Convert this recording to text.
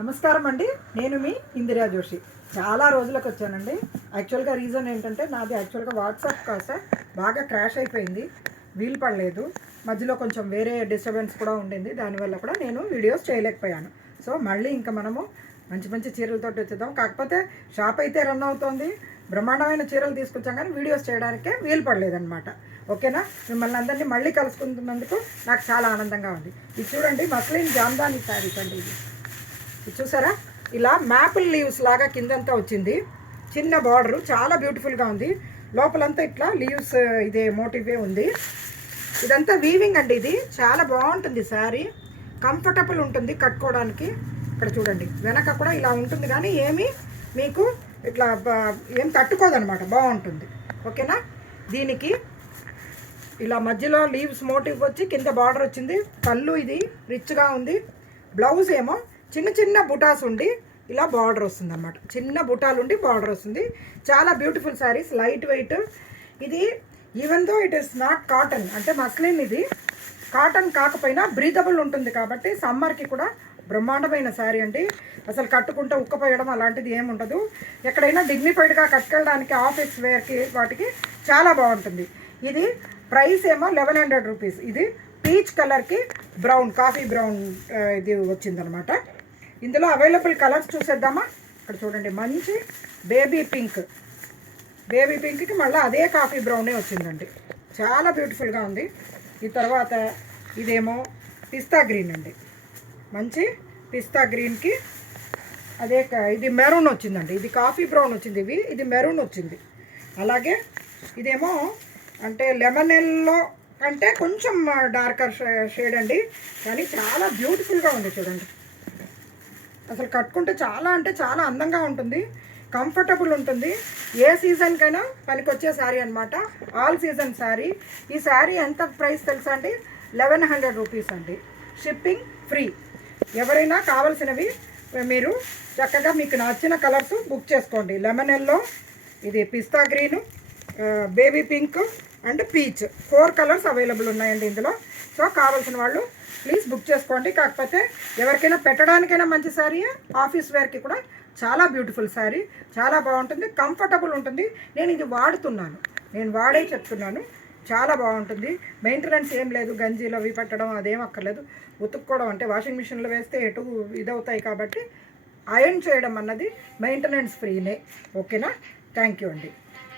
నమస్కారం అండి. నేను మీ ఇందిరా జోషి. చాలా రోజులకు వచ్చానండి. యాక్చువల్గా రీజన్ ఏంటంటే నాది యాక్చువల్గా వాట్సాప్ కాస్త బాగా క్రాష్ అయిపోయింది, వీలు పడలేదు. మధ్యలో కొంచెం వేరే డిస్టర్బెన్స్ కూడా ఉండింది, దానివల్ల కూడా నేను వీడియోస్ చేయలేకపోయాను. సో మళ్ళీ ఇంకా మనము మంచి మంచి చీరలతో వచ్చేద్దాం. కాకపోతే షాప్ అయితే రన్ అవుతుంది, బ్రహ్మాండమైన చీరలు తీసుకొచ్చాం, కానీ వీడియోస్ చేయడానికే వీలు పడలేదన్నమాట. ఓకేనా? మిమ్మల్ని అందరినీ మళ్ళీ కలుసుకున్నందుకు నాకు చాలా ఆనందంగా ఉంది. ఇది చూడండి, మస్లిన్ జామ్దాని శారీస్ అండి. ఇది చూసారా, ఇలా మ్యాపుల్ లీవ్స్ లాగా కిందంతా వచ్చింది, చిన్న బార్డరు, చాలా బ్యూటిఫుల్గా ఉంది. లోపలంతా ఇట్లా లీవ్స్ ఇదే మోటివే ఉంది. ఇదంతా వీవింగ్ అండి. ఇది చాలా బాగుంటుంది శారీ, కంఫర్టబుల్ ఉంటుంది కట్టుకోవడానికి. ఇక్కడ చూడండి, వెనక కూడా ఇలా ఉంటుంది, కానీ ఏమీ మీకు ఇట్లా ఏం తట్టుకోదనమాట, బాగుంటుంది. ఓకేనా? దీనికి ఇలా మధ్యలో లీవ్స్ మోటివ్ వచ్చి కింద బార్డర్ వచ్చింది. పళ్ళు ఇది రిచ్గా ఉంది. బ్లౌజ్ ఏమో చిన్న చిన్న బుటాస్ ఉండి ఇలా బార్డర్ వస్తుంది అన్నమాట. చిన్న బుటాలు ఉండి బార్డర్ వస్తుంది. చాలా బ్యూటిఫుల్ శారీస్, లైట్ వెయిట్. ఇది even though it is not cotton, అంటే మస్లిన్, ఇది కాటన్ కాకపోయినా బ్రీదబుల్ ఉంటుంది కాబట్టి సమ్మర్కి కూడా బ్రహ్మాండమైన శారీ అండి. అసలు కట్టుకుంటే ఉక్కపోయడం అలాంటిది ఏమి ఉండదు. ఎక్కడైనా డిగ్నిఫైడ్గా కట్టుకెళ్ళడానికి, ఆఫీస్ వేర్కి, వాటికి చాలా బాగుంటుంది. ఇది ప్రైస్ ఏమో 1100 రూపీస్. ఇది పీచ్ కలర్కి బ్రౌన్, కాఫీ బ్రౌన్ ఇది వచ్చిందనమాట. ఇందులో అవైలబుల్ కలర్స్ చూసేద్దామా? ఇక్కడ చూడండి, మంచి బేబీ పింక్, బేబీ పింక్కి మళ్ళీ అదే కాఫీ బ్రౌనే వచ్చిందండి. చాలా బ్యూటిఫుల్గా ఉంది. ఈ తర్వాత ఇదేమో పిస్తా గ్రీన్ అండి, మంచి పిస్తా గ్రీన్కి అదే ఇది మెరూన్ వచ్చిందండి. ఇది కాఫీ బ్రౌన్ వచ్చింది, ఇది మెరూన్ వచ్చింది. అలాగే ఇదేమో అంటే లెమన్ ఎల్లో అంటే కొంచెం డార్కర్ షేడ్ అండి, కానీ చాలా బ్యూటిఫుల్గా ఉంది. చూడండి, అసలు కట్టుకుంటే చాలా అంటే చాలా అందంగా ఉంటుంది, కంఫర్టబుల్ ఉంటుంది. ఏ సీజన్కైనా పనికొచ్చే శారీ అనమాట, ఆల్ సీజన్ శారీ. ఈ శారీ ఎంత ప్రైస్ తెలుసా అండి? 1100 రూపీస్ అండి. Shipping free. ఎవరైనా కావాల్సినవి మీరు చక్కగా మీకు నచ్చిన కలర్స్ బుక్ చేసుకోండి. లెమన్ ఎల్లో, ఇది పిస్తా green, baby pink and peach, 4 colours available ఉన్నాయండి ఇందులో. సో కావాల్సిన వాళ్ళు ప్లీజ్ బుక్ చేసుకోండి. కాకపోతే ఎవరికైనా పెట్టడానికైనా మంచి శారీ, ఆఫీస్ వేర్కి కూడా చాలా బ్యూటిఫుల్ శారీ, చాలా బాగుంటుంది, కంఫర్టబుల్ ఉంటుంది. నేను ఇది వాడుతున్నాను, నేను వాడే చెప్తున్నాను, చాలా బాగుంటుంది. మెయింటెనెన్స్ ఏం లేదు, గంజీలు అవి పెట్టడం అదేం అక్కర్లేదు. ఉతుక్కోవడం అంటే వాషింగ్ మిషన్లో వేస్తే ఎటు ఇదవుతాయి కాబట్టి ఐరన్ చేయడం అన్నది మెయింటెనెన్స్ ఫ్రీనే. ఓకేనా? థ్యాంక్ యూ అండి.